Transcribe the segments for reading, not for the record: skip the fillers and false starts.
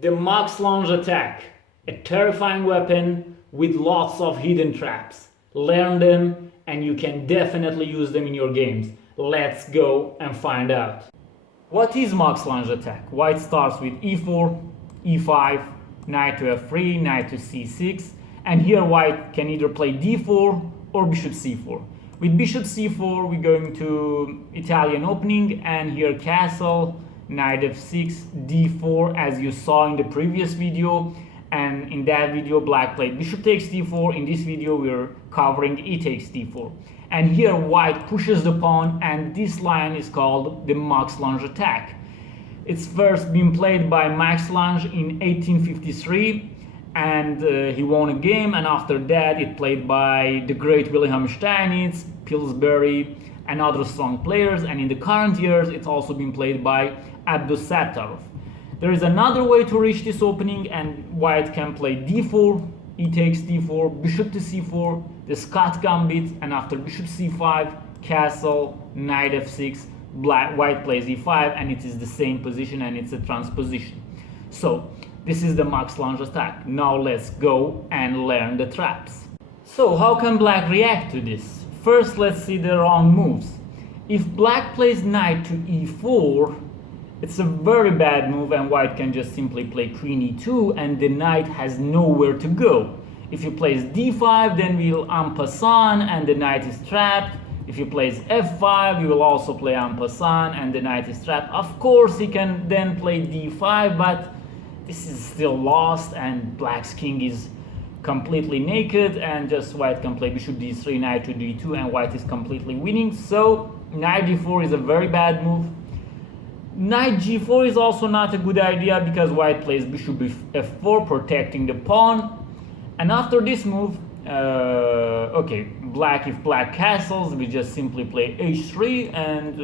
The MAX LANGE ATTACK, a terrifying weapon with lots of hidden traps. Learn them and you can definitely use them in your games. Let's go and find out. What is MAX LANGE ATTACK? White starts with e4, e5, knight to f3, knight to c6, and here white can either play d4 or bishop c4. With bishop c4 we're going to Italian opening, and here castle, knight f6, d4 as you saw in the previous video, and in that video black played bishop takes d4. In this video we're covering e takes d4, and here white pushes the pawn, and this line is called the MAX LANGE ATTACK. It's first been played by Max Lange in 1853, and he won a game, and after that it played by the great Wilhelm Steinitz, Pillsbury, and other strong players, and in the current years it's also been played by Abdus Sattarov. There is another way to reach this opening, and white can play d4, e takes d4, bishop to c4, the Scott gambit, and after bishop c5, castle, knight f6, white plays e5, and it is the same position and it's a transposition. So this is the MAX LANGE ATTACK. Now let's go and learn the traps. So how can black react to this? First let's see the wrong moves. If black plays knight to e4, it's a very bad move, and white can just simply play queen e2 and the knight has nowhere to go. If he plays d5, then we'll en passant and the knight is trapped. If he plays f5, you will also play en passant and the knight is trapped. Of course he can then play d5, but this is still lost and black's king is completely naked, and just white can play bishop d3, knight to d2, and white is completely winning. So knight d4 is a very bad move. Knight g4 is also not a good idea because white plays bishop f4, protecting the pawn. And after this move, if black castles, we just simply play h3, and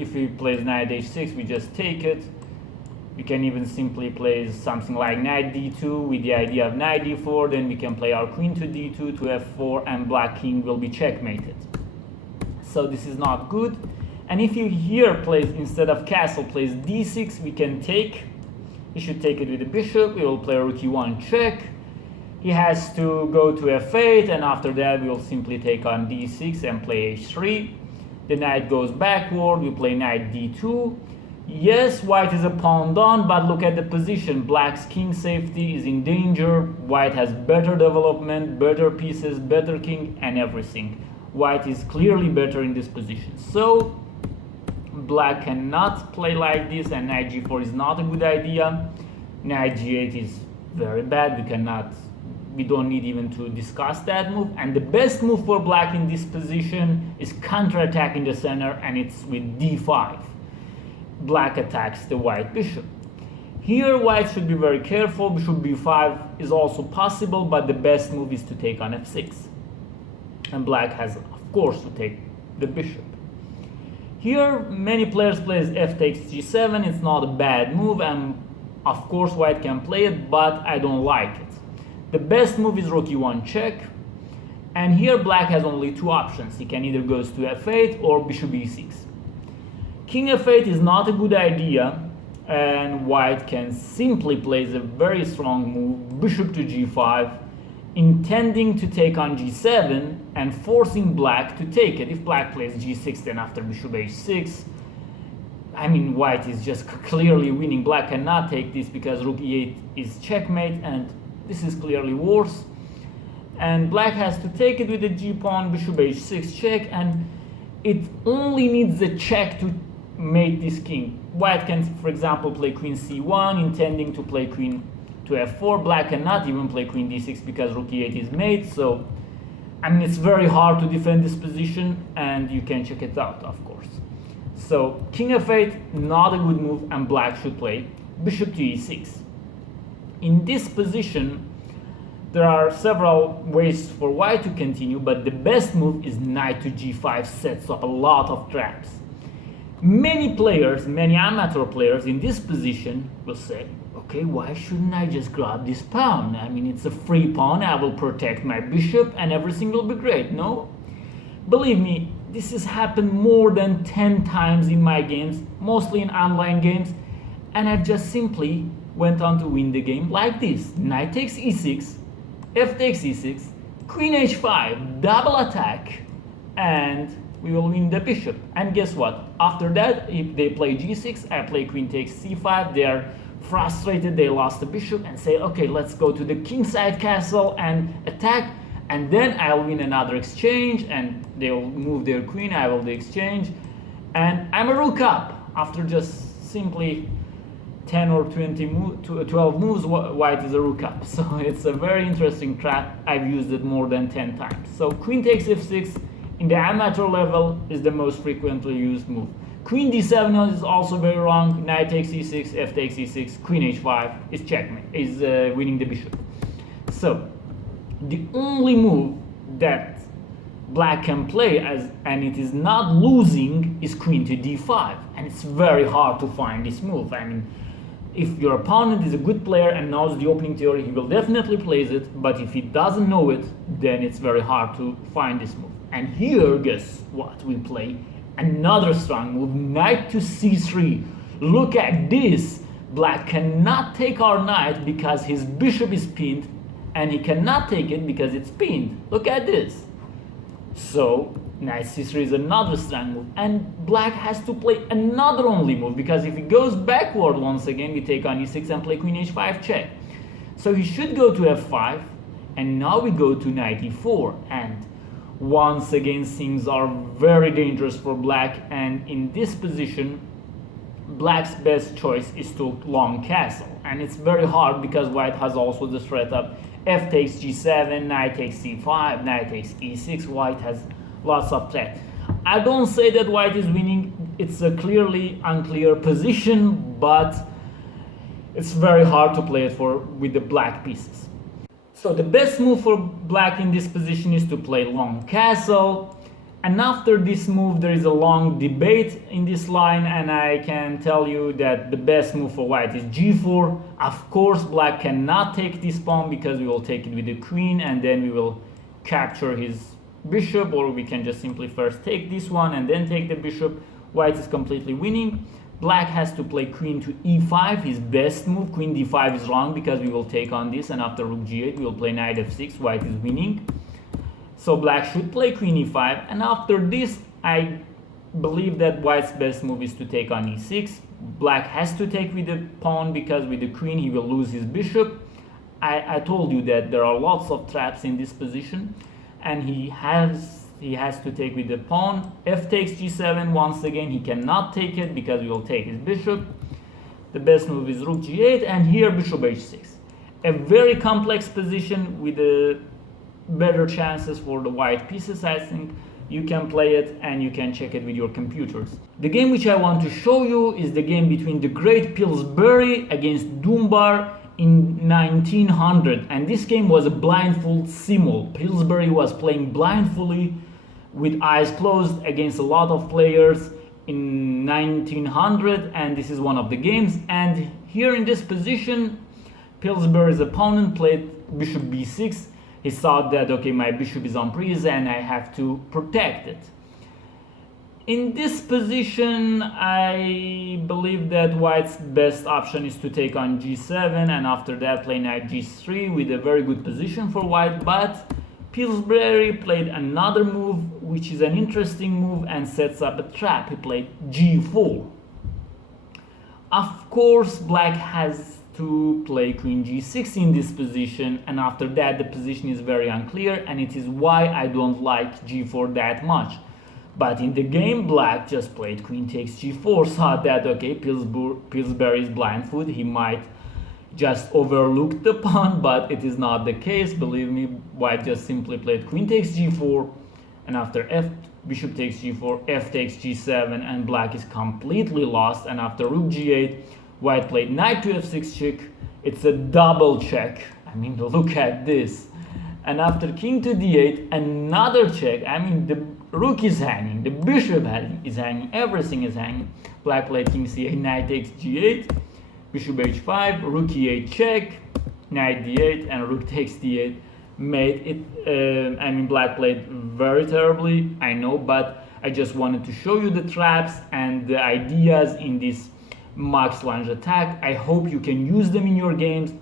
if he plays knight h6, we just take it. We can even simply play something like knight d2 with the idea of knight d4, then we can play our queen to d2 to f4, and black king will be checkmated. So this is not good. And if he here plays, instead of castle, plays d6, we can take. He should take it with the bishop. We will play rook e1 check. He has to go to f8, and after that we will simply take on d6 and play h3. The knight goes backward, we play knight d2. Yes, white is a pawn down, but look at the position. Black's king safety is in danger. White has better development, better pieces, better king, and everything. White is clearly better in this position. So black cannot play like this, and knight g4 is not a good idea. Knight g8 is very bad. We don't need even to discuss that move. And the best move for black in this position is counterattack in the center, and it's with d5. Black attacks the white bishop. Here white should be very careful. Bishop b5 is also possible, but the best move is to take on f6. And black has, of course, to take the bishop. Here many players plays f takes g7. It's not a bad move, and of course white can play it, but I don't like it. The best move is rook e1 check, and here black has only two options. He can either goes to f8 or bishop e6. King f8 is not a good idea, and white can simply play a very strong move, bishop to g5, intending to take on g7 and forcing black to take it. If black plays g6, then after bishop h6, I mean white is just clearly winning. Black cannot take this because rook e8 is checkmate, and this is clearly worse. And black has to take it with the g-pawn, bishop h6 check, and it only needs a check to mate this king. White can, for example, play queen c1, intending to play queen to f4. Black cannot even play queen d6 because rook e8 is mate. So, I mean, it's very hard to defend this position, and you can check it out, of course. So, king f8, not a good move, and black should play bishop to e6. In this position, there are several ways for white to continue, but the best move is knight to g5, sets up a lot of traps. Many players, many amateur players in this position will say, okay, why shouldn't I just grab this pawn? I mean, it's a free pawn, I will protect my bishop and everything will be great. No? Believe me, this has happened more than 10 times in my games, mostly in online games, and I've just simply went on to win the game like this: knight takes e6, f takes e6, queen h5, double attack, and we will win the bishop. And guess what? After that, if they play g6, I play queen takes c5. They are frustrated, they lost the bishop, and say, okay, let's go to the kingside castle and attack, and then I'll win another exchange, and they'll move their queen, I will the exchange, and I'm a rook up. After just simply 10 or 12 moves, white is a rook up. So it's a very interesting trap. I've used it more than 10 times. So queen takes f6 in the amateur level is the most frequently used move. Queen d7 is also very wrong. Knight takes e6, f takes e6, queen h5 is checkmate, is winning the bishop. So the only move that black can play and it is not losing is queen to d5, and it's very hard to find this move. I mean, if your opponent is a good player and knows the opening theory, he will definitely play it, but if he doesn't know it, then it's very hard to find this move. And here, guess what we play? Another strong move, knight to c3. Look at this. Black cannot take our knight because his bishop is pinned, and he cannot take it because it's pinned. Look at this. So knight c3 is another strong move, and black has to play another only move, because if he goes backward once again, we take on e6 and play queen h5 check. So he should go to f5, and now we go to knight e4, and once again things are very dangerous for black, and in this position black's best choice is to long castle, and it's very hard because white has also the threat of f takes g7, knight takes c5, knight takes e6. White has lots of threat. I don't say that white is winning, it's a clearly unclear position, but it's very hard to play it with the black pieces. So the best move for black in this position is to play long castle, and after this move there is a long debate in this line, and I can tell you that the best move for white is g4. Of course black cannot take this pawn because we will take it with the queen and then we will capture his bishop, or we can just simply first take this one and then take the bishop. White is completely winning. Black has to play queen to e5, his best move. Queen d5 is wrong because we will take on this, and after rook g8 we will play knight f6. White is winning. So black should play queen e5, and after this I believe that white's best move is to take on e6. Black has to take with the pawn because with the queen he will lose his bishop. I told you that there are lots of traps in this position, and he has to take with the pawn. F takes g7. Once again he cannot take it because we will take his bishop. The best move is rook g8, and here bishop h6. A very complex position with better chances for the white pieces. I think you can play it and you can check it with your computers. The game which I want to show you is the game between the great Pillsbury against Dunbar in 1900, and this game was a blindfold simul. Pillsbury was playing blindfoldly with eyes closed against a lot of players in 1900, and this is one of the games. And here in this position Pillsbury's opponent played bishop b6. He thought that, okay, my bishop is on prise and I have to protect it. In this position, I believe that white's best option is to take on g7 and after that play knight g3 with a very good position for white. But Pillsbury played another move, which is an interesting move and sets up a trap. He played g4. Of course, black has to play queen g6 in this position, and after that the position is very unclear, and it is why I don't like g4 that much. But in the game black just played queen takes g4, thought that, okay, Pillsbury is blindfold, he might just overlook the pawn, but it is not the case. Believe me, white just simply played queen takes g4, and after bishop takes g4, f takes g7, and black is completely lost. And after rook g8 white played knight to f6 check. It's a double check. I mean, look at this. And after king to d8, another check. I mean, the rook is hanging, the bishop is hanging, everything is hanging. Black played king c8, knight takes g8, bishop h5, rook e8 check, knight d8, and rook takes d8. Made it, I mean, black played very terribly, I know, but I just wanted to show you the traps and the ideas in this max lange attack. I hope you can use them in your games.